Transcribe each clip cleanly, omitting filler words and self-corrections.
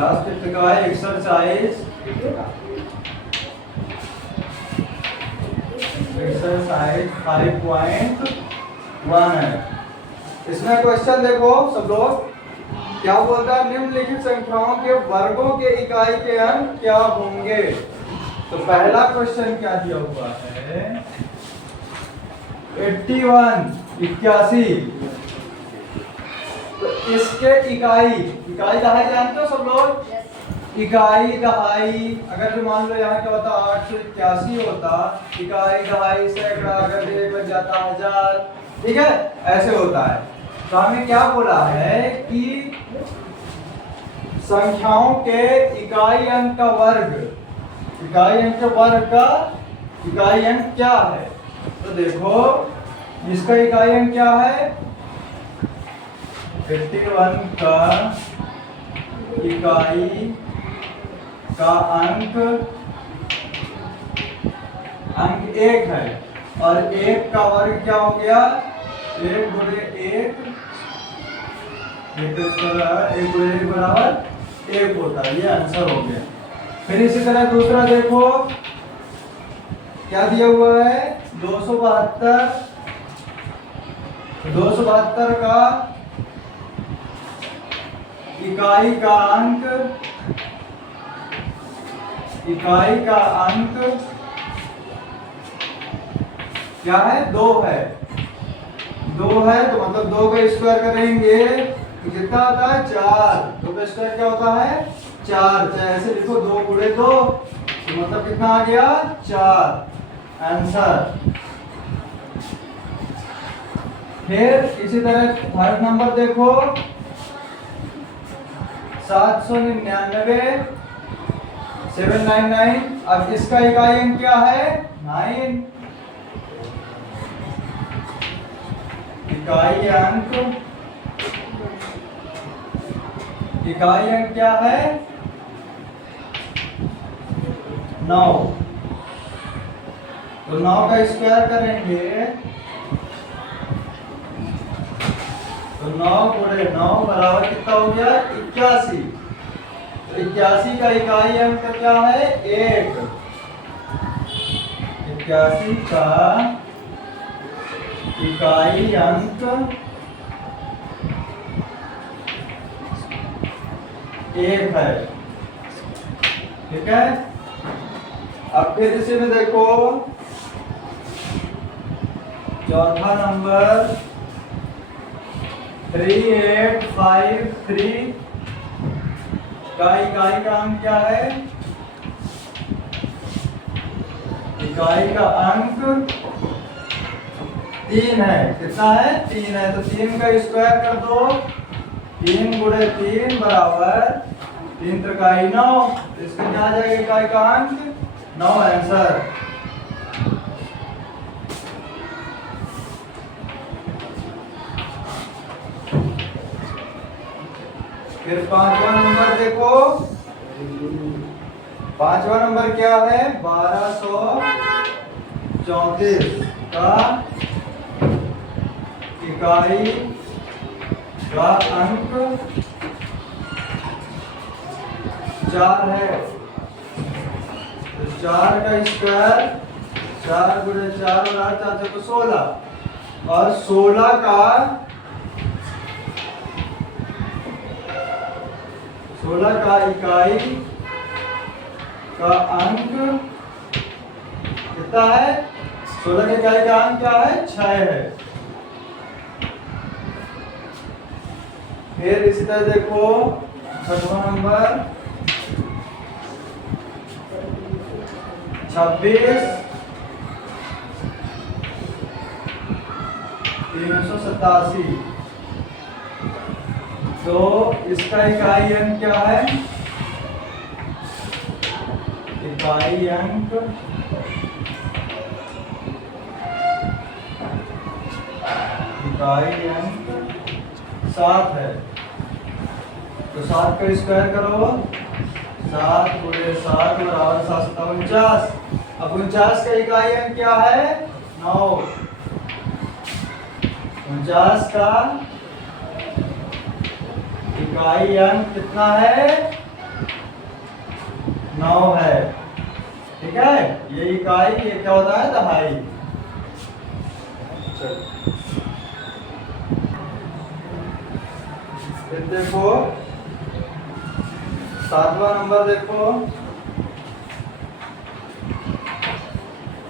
Last fifth का है exercise 5.1 है। इसमें क्वेश्चन देखो सब लोग, क्या बोलता है, निम्नलिखित संख्याओं के वर्गों के इकाई के अंक क्या होंगे। तो पहला क्वेश्चन क्या दिया हुआ है, 81 तो इसके इकाई दहाई जानते हो सब लोग, इकाई दहाई अगर जो मान लो यहाँ क्या होता 881 होता, इकाई दहाई सैकड़ा अगर ये बन जाता 1000, ठीक है, ऐसे होता है। तो हमें क्या बोला है कि संख्याओं के इकाई अंक का वर्ग, इकाई अंक के वर्ग का इकाई अंक क्या है। तो देखो इसका इकाई अंक क्या है, 81 का इकाई का अंक 1 है और 1 का वर्ग क्या हो गया, 1 गुणे 1 बराबर 1 होता है, ये आंसर हो गया। फिर इसी तरह दूसरा देखो क्या दिया हुआ है, 272 का इकाई का अंक क्या है, 2 है। 2 है तो मतलब 2 का स्क्वायर करेंगे तो कितना आता है 4, 2 का स्क्वायर क्या होता है 4, चाहे ऐसे लिखो 2 गुणे 2 तो मतलब कितना आ गया 4 आंसर। फिर इसी तरह थर्ड नंबर देखो 799, अब इसका इकाई अंक क्या है 9, इकाई अंक क्या है 9, तो 9 का स्क्वायर करेंगे तो 9 गुणे 9 बराबर कितना हो गया 81, तो 81 का इकाई अंक क्या है 1, 81 का इकाई अंक 1 है, ठीक है। अब फिर इसी में देखो चौथा नंबर 3853 का इकाई का अंक क्या है, इकाई का अंक 3 है, कितना है 3 है, तो 3 का स्क्वायर कर दो, 3 गुणे 3 बराबर 3 त्रिकाई 9, इसका क्या आ जाएगा इकाई का अंक 9 आंसर। फिर पांचवा नंबर देखो, पांचवा नंबर क्या है 1234 का इकाई का अंक 4 है, तो 4 का स्क्वायर 4 गुणे 4 बराबर 4 को 16 और 16 का इकाई का अंक कितना है, 16 के इकाई का अंक क्या है 6 है। फिर इसी तरह देखो छठवां नंबर 26,387, तो इसका इकाई अंक क्या है, इकाई अंक 7 है, तो 7 का स्क्वायर करो, 7 गुणे 7 बराबर 7 अब 49 का इकाई अंक क्या है 9, 49 का इकाई अंक कितना है 9 है। ठीक है, ये इकाई, ये क्या होता है, दहाई। फिर देखो 7वां नंबर, देखो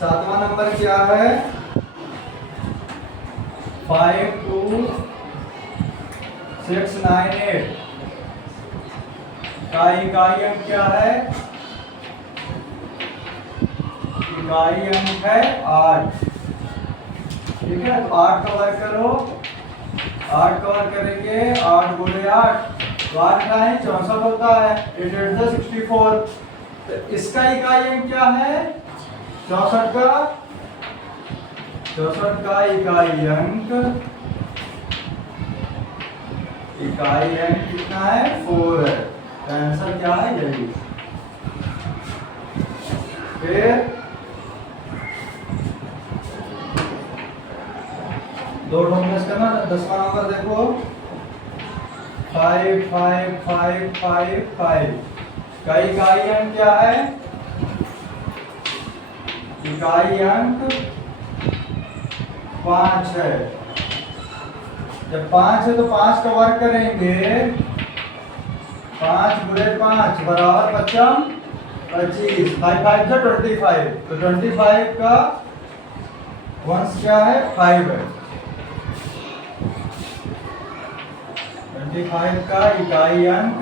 7वां नंबर क्या है, 52698 का इकाई अंक क्या है, इकाई अंक है 8। ठीक है, तो 8 का वर्ग करो, 8 का वर्ग करेंगे, 8 गुणे 8 तो 8 का है 64 होता है, 8 8 64। तो इसका इकाई अंक क्या है, 64 का, 64 का इकाई अंक कितना है, 4 है। तो आंसर क्या है, यही। फिर 2 प्लस करना, 10वां नंबर देखो 55555 का इकाई अंक क्या है, इकाई अंक 5 है। जब 5 है तो 5 का वर्ग करेंगे, 5 गुणे 5 बराबर 55 25, 5 5 जो 25, तो 25 का वंश क्या है, 5 है। 25 का इकाई अंक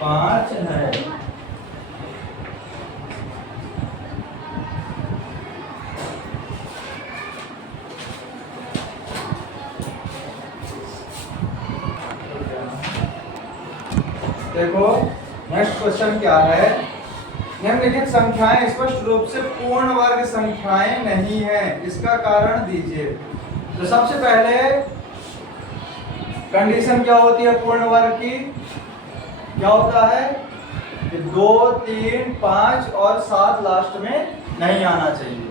5 है। देखो नेक्स्ट क्वेश्चन क्या है, निम्नलिखित संख्याएं स्पष्ट रूप से पूर्ण वर्ग संख्याएं नहीं है, इसका कारण दीजिए। तो सबसे पहले कंडीशन क्या होती है पूर्ण वर्ग की, क्या होता है कि 2 3 5 और 7 लास्ट में नहीं आना चाहिए।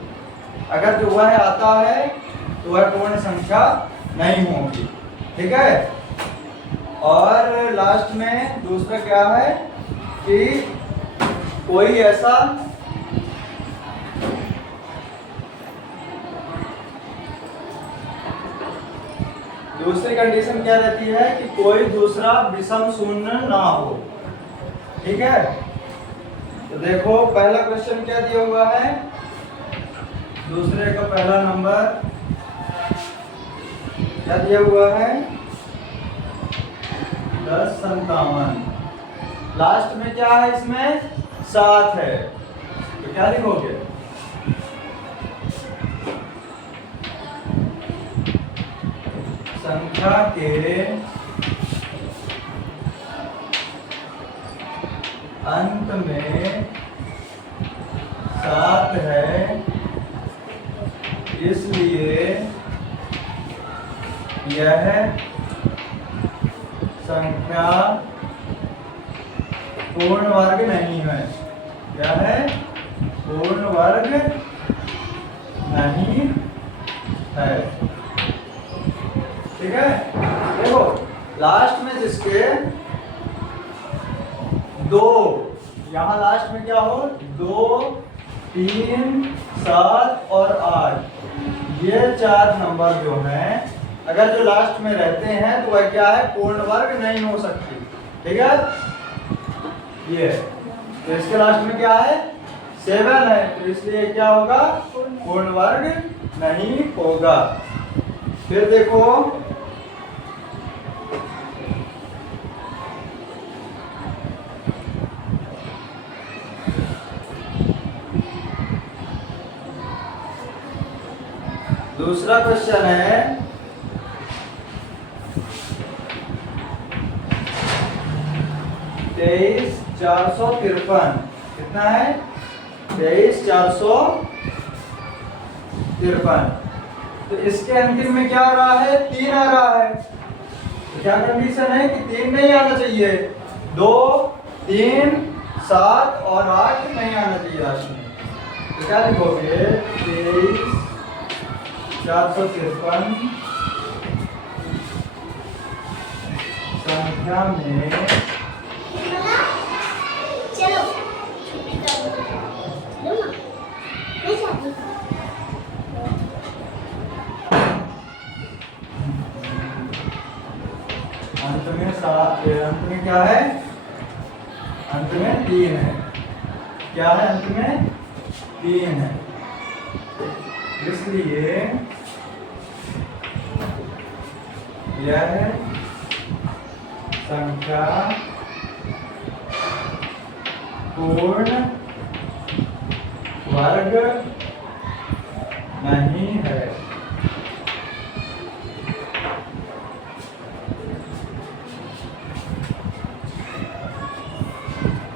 अगर जो वह आता है तो वह पूर्ण संख्या नहीं होगी। ठीक है, और लास्ट में दूसरा क्या है कि कोई ऐसा दूसरी कंडीशन क्या रहती है कि कोई दूसरा विषम शून्य ना हो। ठीक है, तो देखो पहला क्वेश्चन क्या दिया हुआ है, दूसरे का पहला नंबर क्या दिया हुआ है, 1057। लास्ट में क्या है, इसमें 7 है, तो क्या लिखोगे, संख्या के अंत में 7 है, इसलिए यह संख्या पूर्ण वर्ग नहीं है। क्या है, पूर्ण वर्ग नहीं है। ठीक है, देखो लास्ट में जिसके 2, यहां लास्ट में क्या हो, 2 3 7 और 8, ये 4 नंबर जो हैं अगर जो लास्ट में रहते हैं तो वह क्या है, पूर्ण वर्ग नहीं हो सकती। ठीक है, ये तो इसके लास्ट में क्या है, 7 है, तो इसलिए क्या होगा, पूर्ण वर्ग नहीं होगा। फिर देखो दूसरा क्वेश्चन है 23453। कितना है, 23453। तो इसके अंतिम में क्या आ रहा है, 3 आ रहा है। तो क्या कंडीशन है कि 3 नहीं आना चाहिए, 2 3 7 और 8 नहीं आना चाहिए लास्ट में। तो क्या लिखोगे, 23453 संख्या में चलो छुट्टी करो चलो ना मैं जाती हूँ। अंत में क्या है? अंत में 3 है। क्या है? अंत में 3 है, इसलिए यह संख्या पूर्ण वर्ग नहीं है।